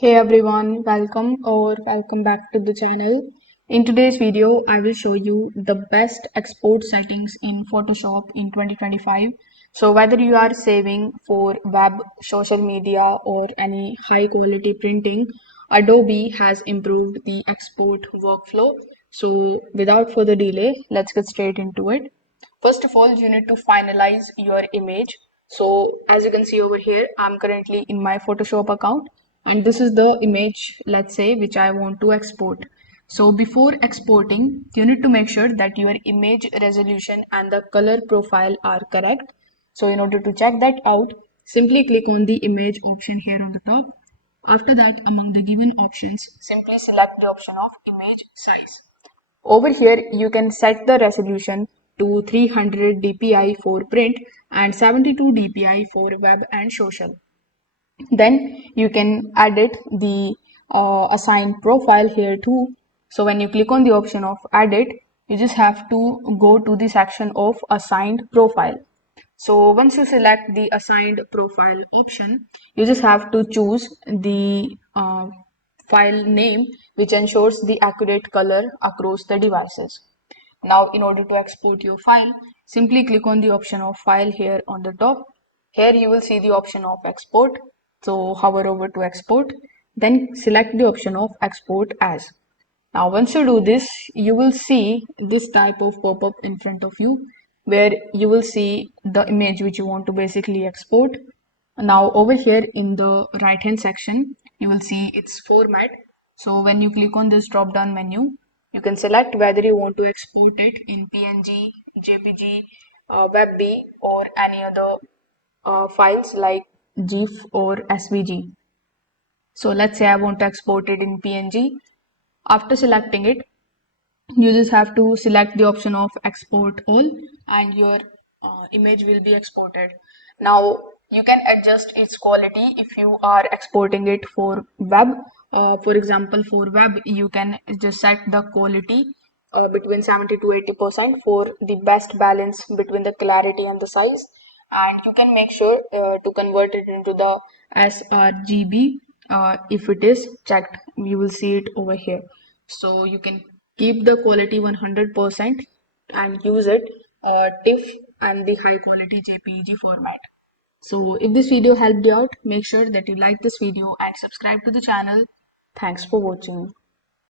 Hey everyone, welcome back to the channel. In today's video, I will show you the best export settings in Photoshop in 2025. So whether you are saving for web, social media or any high quality printing, Adobe has improved the export workflow. So without further delay, let's get straight into it. First of all, you need to finalize your image. So as you can see over here, I'm currently in my Photoshop account and this is the image, let's say, which I want to export. So before exporting, you need to make sure that your image resolution and the color profile are correct. So in order to check that out, simply click on the image option here on the top. After that, among the given options, simply select the option of image size. Over here, you can set the resolution to 300 dpi for print and 72 dpi for web and social. Then you can edit the assigned profile here too. So when you click on the option of edit, you just have to go to the section of assigned profile. So once you select the assigned profile option, you just have to choose the file name which ensures the accurate color across the devices. Now, in order to export your file, simply click on the option of file here on the top. Here you will see the option of export. So hover over to export, then select the option of export as. Now, once you do this, you will see this type of pop-up in front of you where you will see the image which you want to basically export. Now, over here in the right hand section, you will see its format. So when you click on this drop down menu, you can select whether you want to export it in PNG, JPG, WebP, or any other files like GIF or SVG. So let's say I want to export it in PNG. After selecting it, you just have to select the option of export all and your image will be exported. Now you can adjust its quality if you are exporting it for web. For example, for web you can just set the quality between 70 to 80% for the best balance between the clarity and the size, and you can make sure to convert it into the sRGB. If it is checked, you will see it over here. So you can keep the quality 100% and use it TIFF and the high quality JPEG format. So if this video helped you out, make sure that you like this video and subscribe to the channel. Thanks for watching.